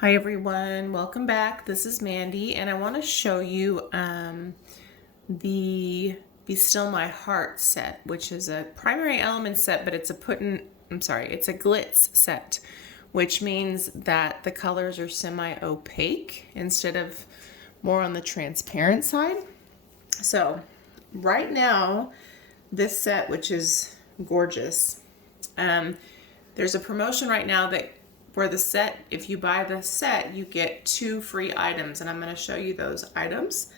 Hi everyone, welcome back. This is Mandy and I want to show you the Be Still My Heart set, which is a primary element set, but it's a it's a glitz set, which means that the colors are semi-opaque instead of more on the transparent side. So right now, this set, which is gorgeous, there's a promotion right now that for the set, if you buy the set, you get 2 free items, and I'm going to show you those items.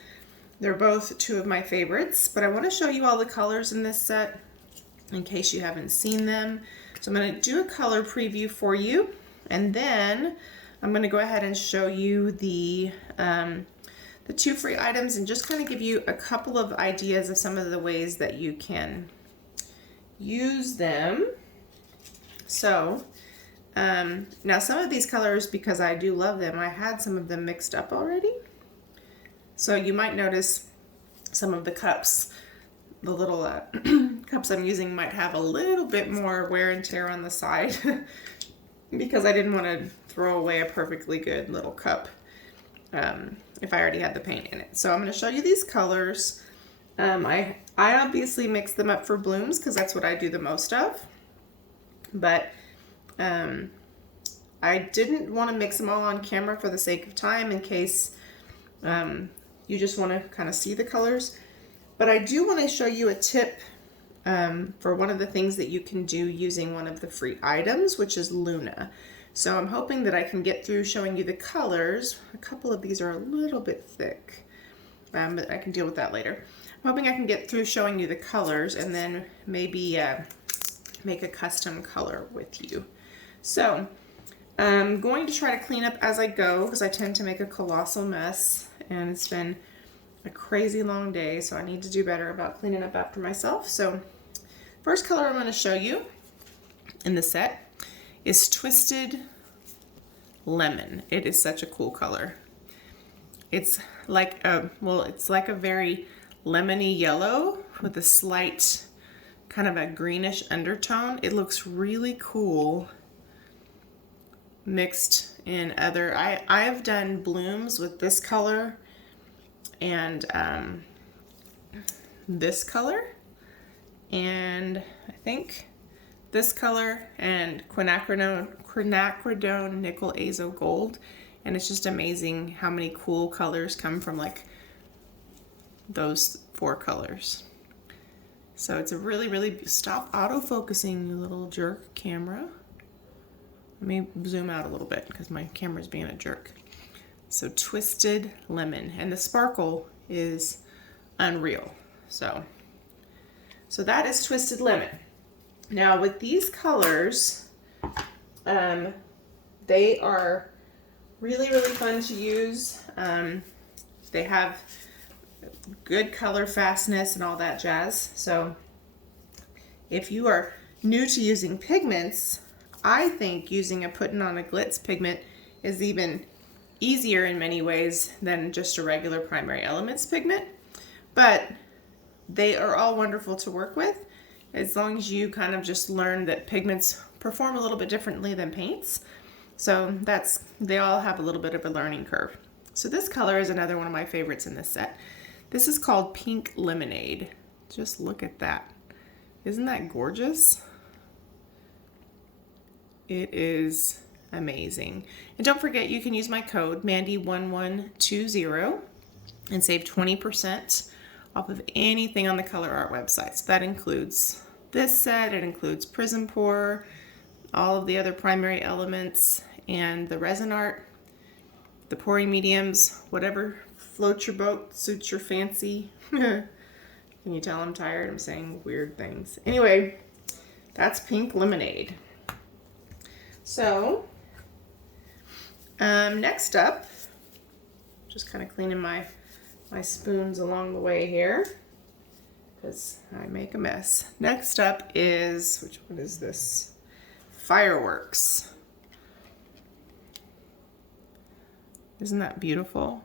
They're both 2 of my favorites, but I want to show you all the colors in this set in case you haven't seen them. So I'm going to do a color preview for you, and then I'm going to go ahead and show you the 2 free items and just kind of give you a couple of ideas of some of the ways that you can use them. So now some of these colors, because I do love them, I had some of them mixed up already. So you might notice some of the cups, the little cups I'm using might have a little bit more wear and tear on the side because I didn't want to throw away a perfectly good little cup if I already had the paint in it. So I'm going to show you these colors. I obviously mix them up for blooms because that's what I do the most of, but I didn't want to mix them all on camera for the sake of time in case you just want to kind of see the colors. But I do want to show you a tip for one of the things that you can do using one of the free items, which is Luna. So I'm hoping that I can get through showing you the colors. A couple of these are a little bit thick, but I can deal with that later. I'm hoping I can get through showing you the colors and then maybe make a custom color with you. So I'm going to try to clean up as I go because I tend to make a colossal mess and it's been a crazy long day, so I need to do better about cleaning up after myself. So first color I'm going to show you in the set is Twisted Lemon. It is such a cool color. It's like it's like a very lemony yellow with a slight kind of a greenish undertone. It looks really cool mixed in other. I've done blooms with this color and this color, and I think this color and quinacridone nickel azo gold, and it's just amazing how many cool colors come from like those 4 colors. So it's a really, stop auto-focusing, you little jerk camera. Let me zoom out a little bit because my camera's being a jerk. So Twisted Lemon, and the sparkle is unreal. So that is Twisted Lemon. Now with these colors, they are really fun to use. They have good color fastness and all that jazz. So if you are new to using pigments, I think using putting on a glitz pigment is even easier in many ways than just a regular primary elements pigment. But they are all wonderful to work with as long as you kind of just learn that pigments perform a little bit differently than paints. So they all have a little bit of a learning curve. So this color is another one of my favorites in this set. This is called Pink Lemonade. Just look at that. Isn't that gorgeous? It is amazing. And don't forget, you can use my code Mandy1120 and save 20% off of anything on the Colourarte website. So that includes this set, it includes PrizmPour, all of the other primary elements, and the resin art, the pouring mediums, whatever floats your boat, suits your fancy. Can you tell I'm tired? I'm saying weird things. Anyway, that's Pink Lemonade. So, next up, just kind of cleaning my spoons along the way here because I make a mess. Next up is, which one is this? Fireworks. Isn't that beautiful?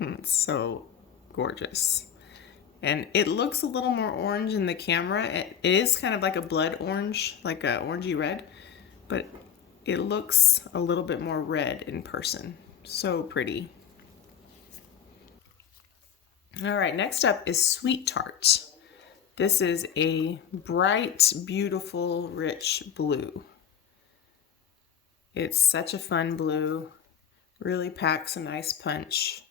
It's so gorgeous. And it looks a little more orange in the camera. It is kind of like a blood orange, like a orangey red. but it looks a little bit more red in person. So pretty. All right, next up is SweeTart. This is a bright, beautiful, rich blue. It's such a fun blue, really packs a nice punch.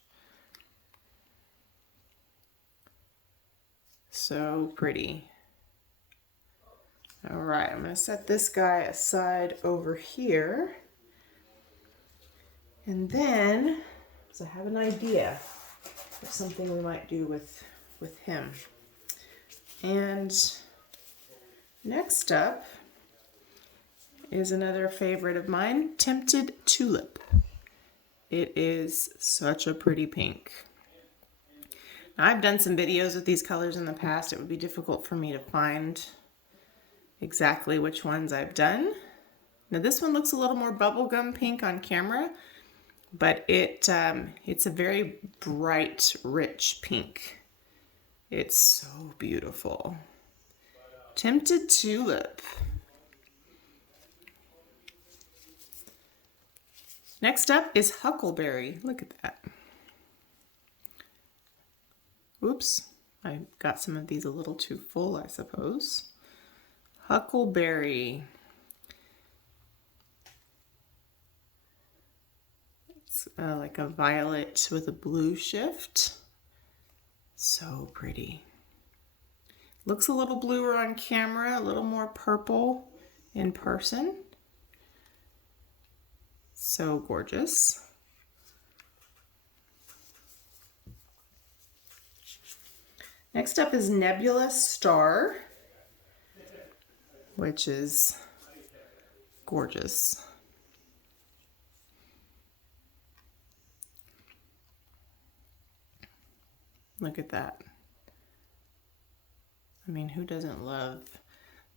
So pretty. All right, I'm gonna set this guy aside over here. And then, so I have an idea of something we might do with him. And next up is another favorite of mine, Tinted Tulip. It is such a pretty pink. Now, I've done some videos with these colors in the past. It would be difficult for me to find exactly which ones I've done. Now this one looks a little more bubblegum pink on camera, but it's a very bright, rich pink. It's so beautiful. Tinted Tulip. Next up is Huckleberry. Look at that. Oops, I got some of these a little too full, I suppose. Huckleberry. It's like a violet with a blue shift. So pretty. Looks a little bluer on camera, a little more purple in person. So gorgeous. Next up is Nebula Star, which is gorgeous. Look at that. I mean, who doesn't love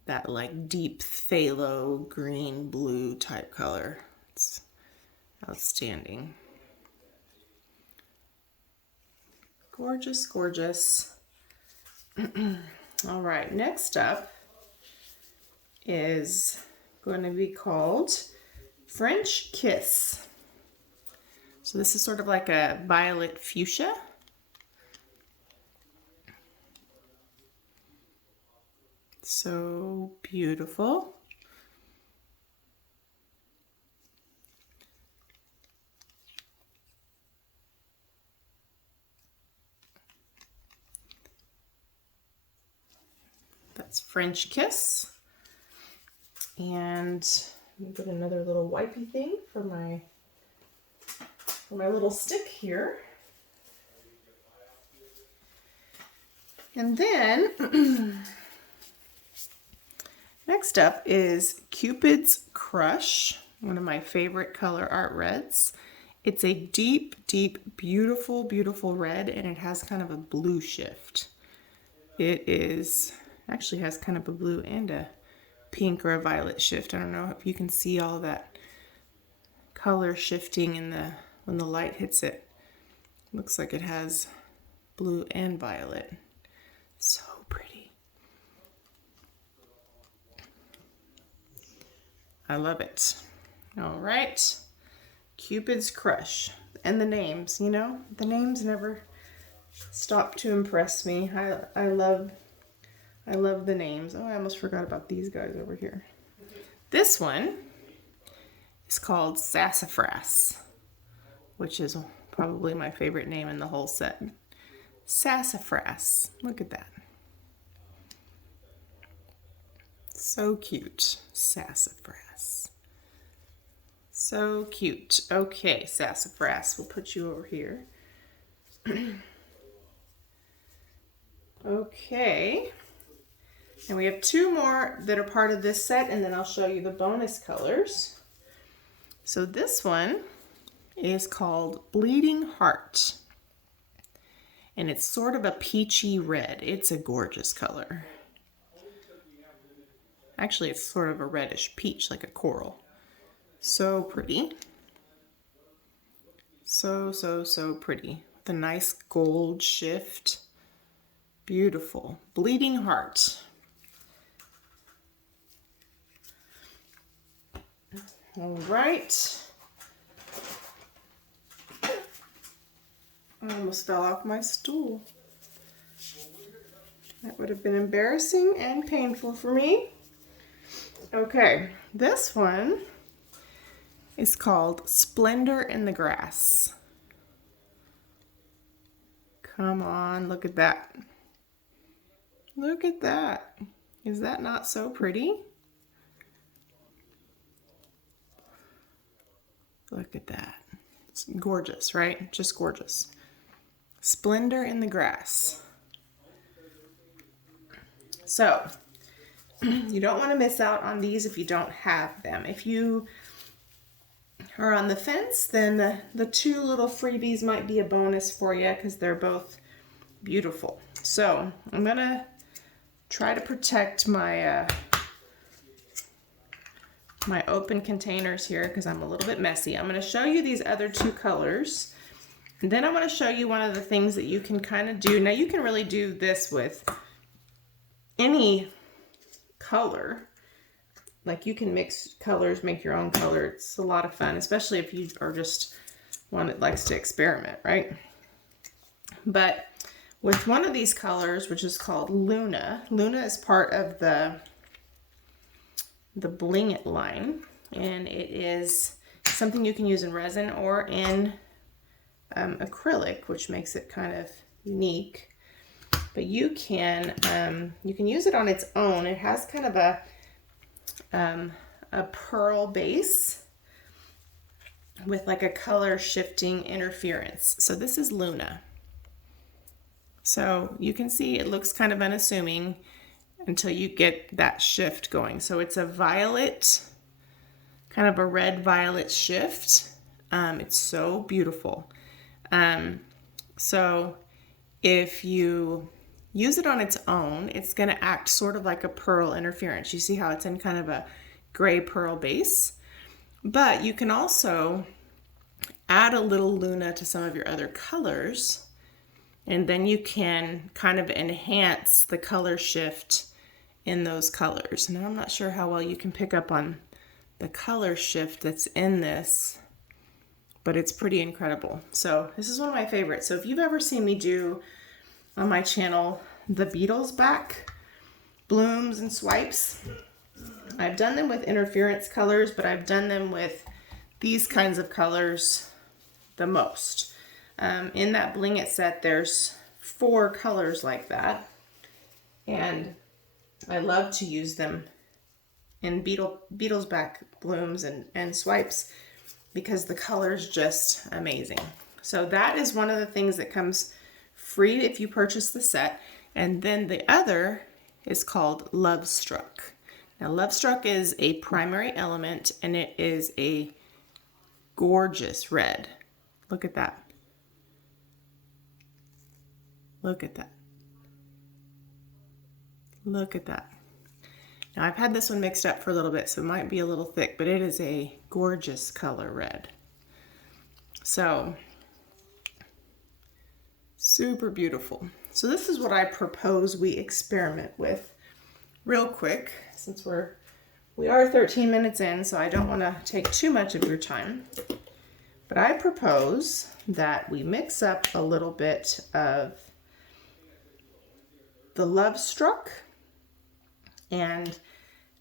that like deep phthalo green blue type color? It's outstanding. Gorgeous, gorgeous. All right, next up is going to be called French Kiss. So this is sort of like a violet fuchsia. So beautiful. That's French Kiss. And let me put another little wipey thing for my little stick here. And then next up is Cupid's Crush, one of my favorite color art reds. It's a deep, deep, beautiful, beautiful red, and it has kind of a blue shift. It is actually has kind of a blue and a pink or a violet shift. I don't know if you can see all that color shifting in when the light hits it. Looks like it has blue and violet. So pretty. I love it. All right. Cupid's Crush. And the names, you know, the names never stop to impress me. I love the names. Oh, I almost forgot about these guys over here. This one is called Sassafras, which is probably my favorite name in the whole set. Sassafras. Look at that. So cute. Sassafras. So cute. Okay, Sassafras. We'll put you over here. Okay. And we have two more that are part of this set, and then I'll show you the bonus colors. So this one is called Bleeding Heart. And it's sort of a peachy red. It's a gorgeous color. Actually, it's sort of a reddish peach, like a coral. So pretty. So, so, so pretty. With a nice gold shift. Beautiful. Bleeding Heart. All right. I almost fell off my stool. That would have been embarrassing and painful for me. Okay, this one is called Splendor in the Grass. Come on, look at that. Look at that. Is that not so pretty? Look at that. It's gorgeous, right? Just gorgeous. Splendor in the Grass. So, you don't want to miss out on these if you don't have them. If you are on the fence, then the two little freebies might be a bonus for you because they're both beautiful. So, I'm going to try to protect my my open containers here because I'm a little bit messy. I'm going to show you these other two colors. And then I want to show you one of the things that you can kind of do. Now you can really do this with any color. Like you can mix colors, make your own color. It's a lot of fun, especially if you are just one that likes to experiment, right? But with one of these colors, which is called Luna, Luna is part of the Bling It line, and it is something you can use in resin or in acrylic, which makes it kind of unique. But you can use it on its own. It has kind of a pearl base with like a color shifting interference. So this is Luna. So you can see it looks kind of unassuming until you get that shift going. So it's a violet, kind of a red violet shift. It's so beautiful. So if you use it on its own, it's going to act sort of like a pearl interference. You see how it's in kind of a gray pearl base? But you can also add a little Luna to some of your other colors, and then you can kind of enhance the color shift in those colors. Now I'm not sure how well you can pick up on the color shift that's in this, but it's pretty incredible. So this is one of my favorites. So if you've ever seen me do on my channel the Beetles back blooms and swipes, I've done them with interference colors, but I've done them with these kinds of colors the most. In that Bling It set, there's 4 colors like that, and I love to use them in Beetles back blooms and swipes because the color's just amazing. So that is one of the things that comes free if you purchase the set. And then the other is called Lovestruck. Now Lovestruck is a primary element, and it is a gorgeous red. Look at that. Look at that. Look at that. Now I've had this one mixed up for a little bit, so it might be a little thick, but it is a gorgeous color red. So, super beautiful. So this is what I propose we experiment with real quick, since we are 13 minutes in, so I don't want to take too much of your time. But I propose that we mix up a little bit of the Lovestruck and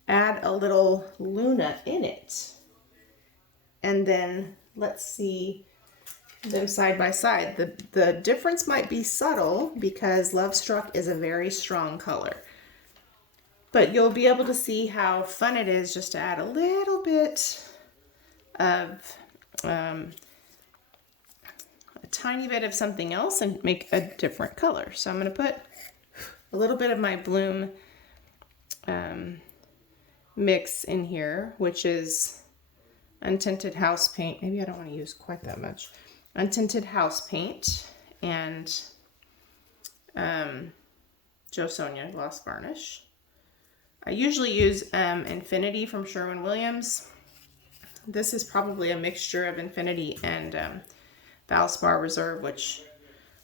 add a little Luna in it. And then let's see them side by side. The difference might be subtle because Lovestruck is a very strong color. But you'll be able to see how fun it is just to add a little bit of a tiny bit of something else and make a different color. So I'm going to put a little bit of my Bloom mix in here, which is Untinted House Paint. Maybe I don't want to use quite that much. Untinted House Paint and Jo Sonja Gloss Varnish. I usually use Infinity from Sherwin-Williams. This is probably a mixture of Infinity and Valspar Reserve, which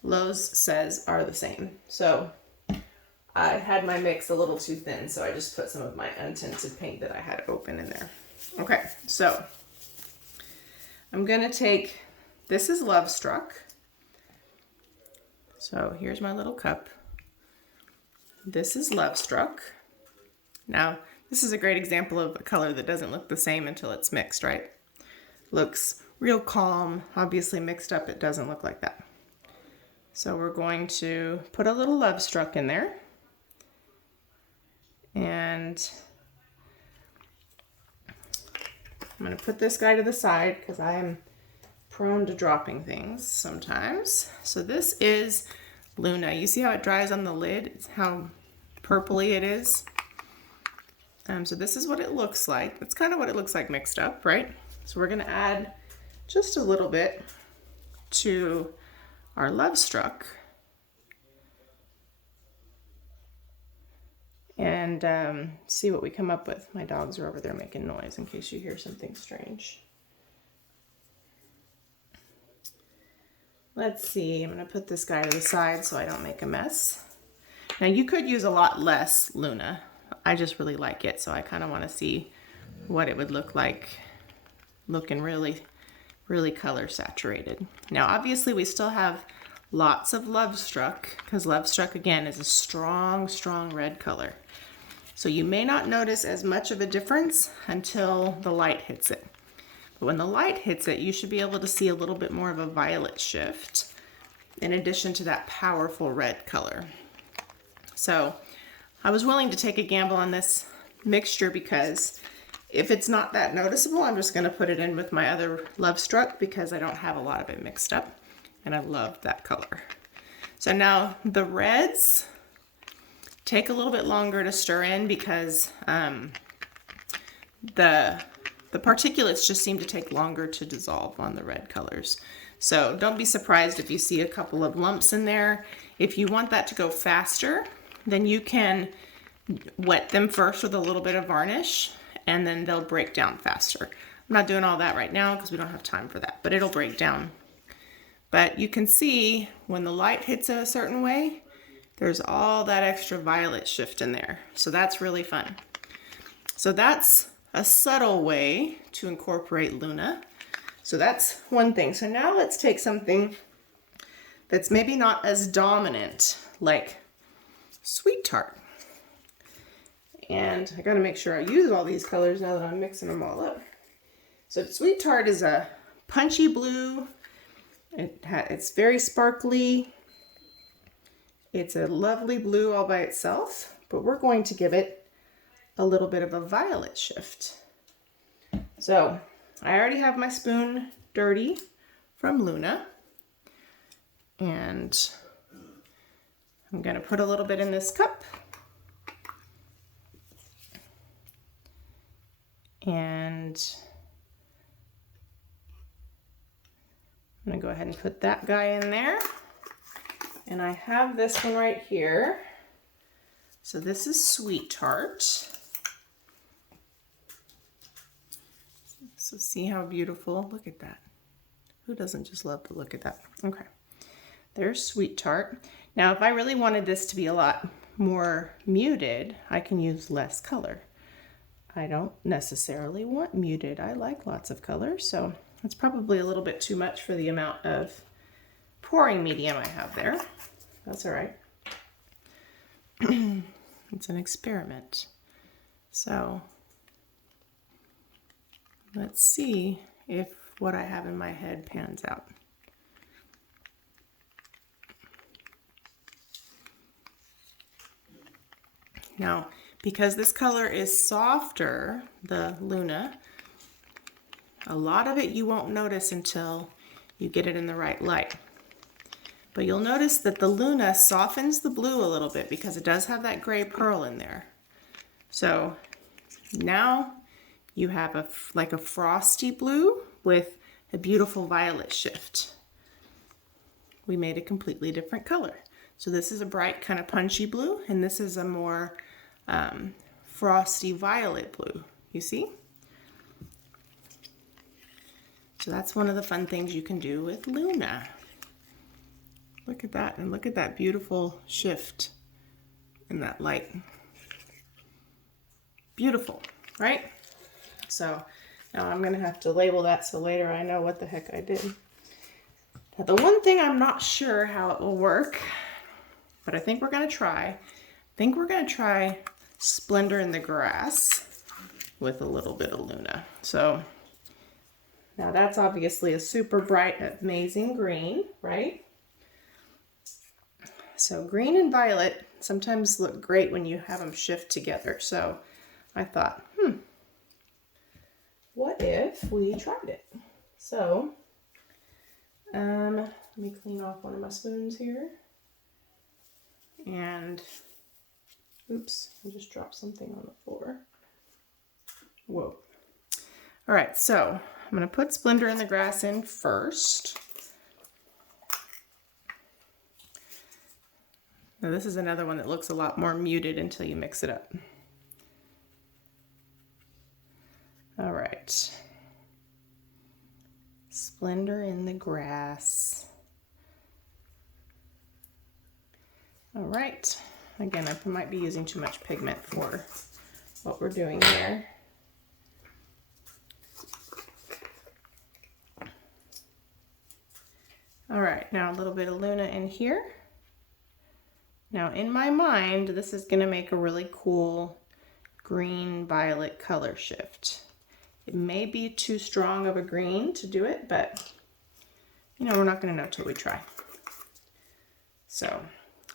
Lowe's says are the same. So I had my mix a little too thin, so I just put some of my untinted paint that I had open in there. Okay, so I'm gonna take, this is Lovestruck. So here's my little cup. This is Lovestruck. Now, this is a great example of a color that doesn't look the same until it's mixed, right? Looks real calm. Obviously mixed up, it doesn't look like that. So we're going to put a little Lovestruck in there. And I'm going to put this guy to the side because I am prone to dropping things sometimes. So this is Luna. You see how it dries on the lid? It's how purpley it is. So this is what it looks like. That's kind of what it looks like mixed up, right? So we're going to add just a little bit to our Lovestruck. And see what we come up with. My dogs are over there making noise in case you hear something strange. Let's see, I'm going to put this guy to the side so I don't make a mess. Now you could use a lot less Luna. I just really like it, so I kind of want to see what it would look like looking really, really color saturated. Now obviously we still have lots of Lovestruck because Lovestruck again is a strong, strong red color. So you may not notice as much of a difference until the light hits it. But when the light hits it, you should be able to see a little bit more of a violet shift in addition to that powerful red color. So I was willing to take a gamble on this mixture because if it's not that noticeable, I'm just going to put it in with my other Lovestruck because I don't have a lot of it mixed up and I love that color. So now the reds take a little bit longer to stir in because the particulates just seem to take longer to dissolve on the red colors. So don't be surprised if you see a couple of lumps in there. If you want that to go faster, then you can wet them first with a little bit of varnish and then they'll break down faster. I'm not doing all that right now because we don't have time for that, but it'll break down. But you can see when the light hits it a certain way, there's all that extra violet shift in there. So that's really fun. So that's a subtle way to incorporate Luna. So that's one thing. So now let's take something that's maybe not as dominant, like SweeTart. And I gotta make sure I use all these colors now that I'm mixing them all up. So SweeTart is a punchy blue. It's very sparkly. It's a lovely blue all by itself, but we're going to give it a little bit of a violet shift. So I already have my spoon dirty from Luna, and I'm going to put a little bit in this cup. And I'm going to go ahead and put that guy in there. And I have this one right here. So this is SweeTart. So see how beautiful, look at that. Who doesn't just love to look at that? Okay, there's SweeTart. Now if I really wanted this to be a lot more muted, I can use less color. I don't necessarily want muted. I like lots of color, so it's probably a little bit too much for the amount of pouring medium I have there. That's all right. It's an experiment. So let's see if what I have in my head pans out. Now, because this color is softer, the Luna, a lot of it you won't notice until you get it in the right light. But you'll notice that the Luna softens the blue a little bit because it does have that gray pearl in there. So now you have like a frosty blue with a beautiful violet shift. We made a completely different color. So this is a bright kind of punchy blue, and this is a more frosty violet blue, you see? So that's one of the fun things you can do with Luna. Look at that, and look at that beautiful shift in that light. Beautiful, right? So Now I'm gonna have to label that so later I know what the heck I did. Now the one thing I'm not sure how it will work, but I think we're gonna try. I think we're gonna try Splendor in the Grass with a little bit of Luna. So now that's obviously a super bright, amazing green, right? So green and violet sometimes look great when you have them shift together. So I thought, what if we tried it? So let me clean off one of my spoons here. And oops, I just dropped something on the floor. Whoa. All right, so I'm gonna put Splendor in the Grass in first. Now this is another one that looks a lot more muted until you mix it up. All right. Splendor in the Grass. All right. Again, I might be using too much pigment for what we're doing here. All right, now a little bit of Luna in here. Now in my mind, this is gonna make a really cool green-violet color shift. It may be too strong of a green to do it, but you know, we're not gonna know till we try. So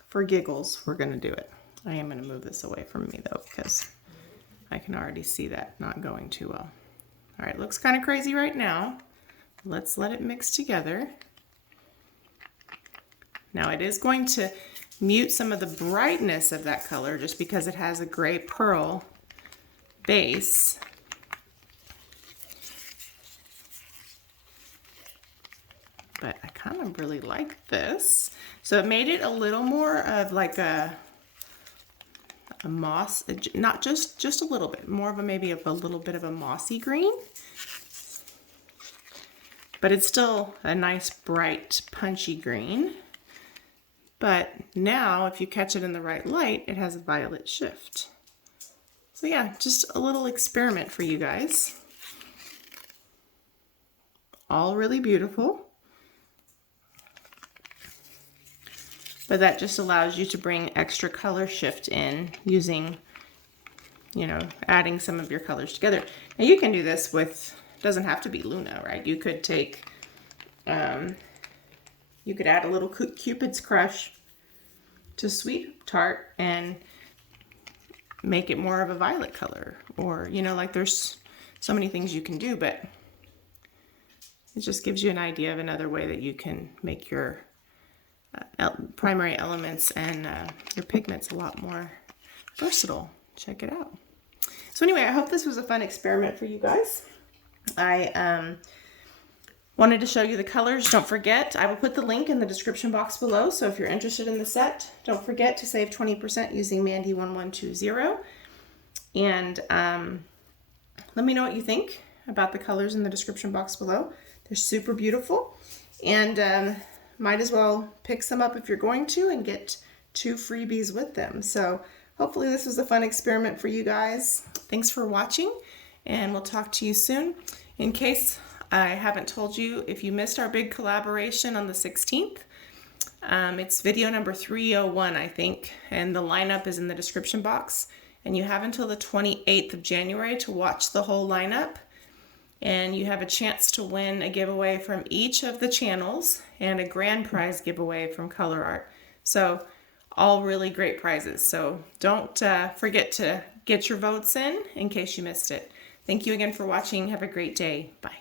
for giggles, we're gonna do it. I am gonna move this away from me though, because I can already see that not going too well. All right, looks kind of crazy right now. Let's let it mix together. Now it is going to mute some of the brightness of that color just because it has a gray pearl base. But I kind of really like this. So it made it a little more of like a moss, not just a little bit, more of a maybe of a little bit of a mossy green. But it's still a nice bright punchy green. But now, if you catch it in the right light, it has a violet shift. So yeah, just a little experiment for you guys. All really beautiful. But that just allows you to bring extra color shift in using, you know, adding some of your colors together. Now you can do this with, doesn't have to be Luna, right? You could take, you could add a little Cupid's Crush to SweeTart and make it more of a violet color. Or, you know, like there's so many things you can do, but it just gives you an idea of another way that you can make your primary elements and your pigments a lot more versatile. Check it out. So anyway, I hope this was a fun experiment for you guys. I wanted to show you the colors. Don't forget, I will put the link in the description box below. So if you're interested in the set, don't forget to save 20% using Mandy1120. And let me know what you think about the colors in the description box below. They're super beautiful. And might as well pick some up if you're going to and get 2 freebies with them. So hopefully this was a fun experiment for you guys. Thanks for watching, and we'll talk to you soon. In case I haven't told you, if you missed our big collaboration on the 16th, it's video number 301, I think, and the lineup is in the description box. And you have until the 28th of January to watch the whole lineup. And you have a chance to win a giveaway from each of the channels and a grand prize giveaway from Colourarte. So all really great prizes. So don't forget to get your votes in case you missed it. Thank you again for watching. Have a great day. Bye.